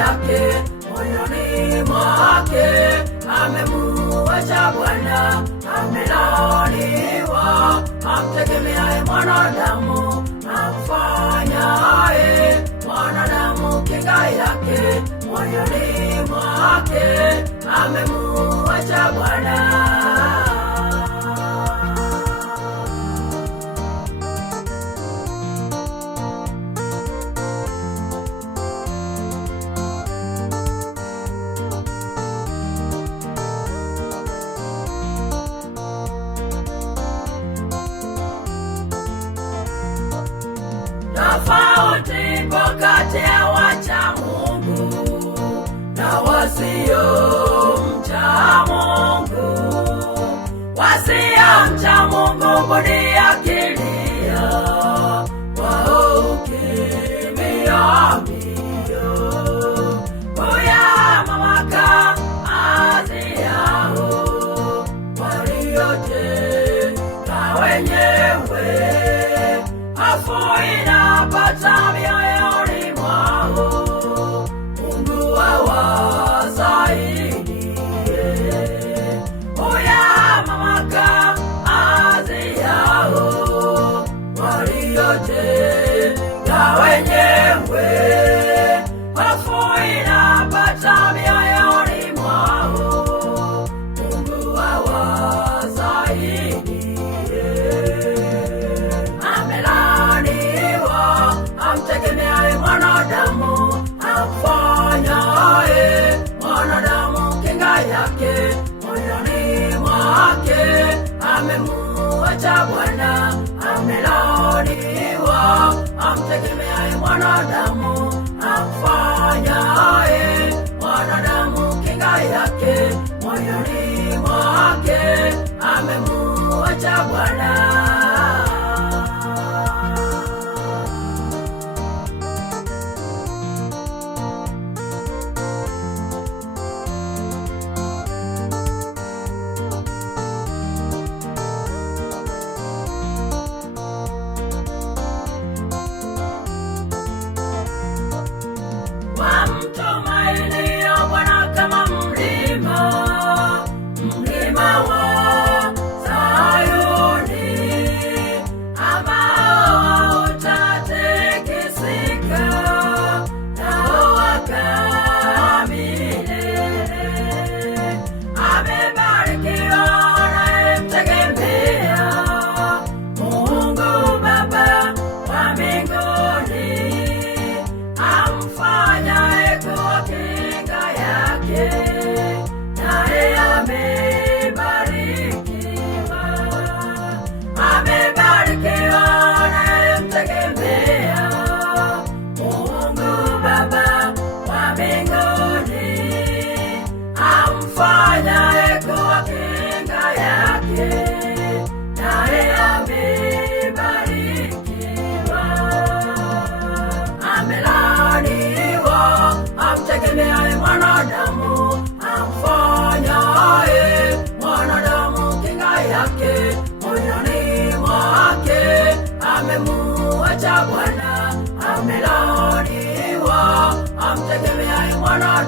yake, moyoni mwake amemuacha Bwana. Amelaaniwa amtegemeaye mwanadamu, amfanyaye mwanadamu kinga yake, moyoni mwake amemuacha Bwana. Tofauti ipo kati ya wacha Mungu na wasiomcha Mungu. Wasiomcha Mungu budi akilia, wao hukimbia mbio kuyahama makazi yao waliojenga wenyewe. Hofu inapata mioyoni mwao, Mungu awasaidie kuyahama makazi yao waliojenga wenyewe. Hofu inapata mioyoni mwao, Mungu awasaidie. Amtegemeaye mwanadamu, amfanyaye mwanadamu kinga yake, moyoni mwake amemuacha Bwana. Amelaaniwa amtegemeaye mwanadamu, amfanyaye mwanadamu kinga yake, moyoni mwake amemuacha Bwana. Wamtumainio Bwana kama mlima, mlima wa Sayuni, ambao hautatikisika, nao wakaa milele. Amebarikiwa anayemtegemea Mungu Baba wa mbinguni, amfanyaye kuwa kinga yake, naye amebarikiwa. Amebarikiwa anayemtegemea Mungu Baba wa mbinguni, amfanyaye kuwa kinga yake, naye amebarikiwa. Amelaaniwa amtegemeaye mwanadamu, amfanyaye mwanadamu kinga yake, moyoni mwake amemuacha Bwana. Amelaaniwa amtegemeaye mwanadamu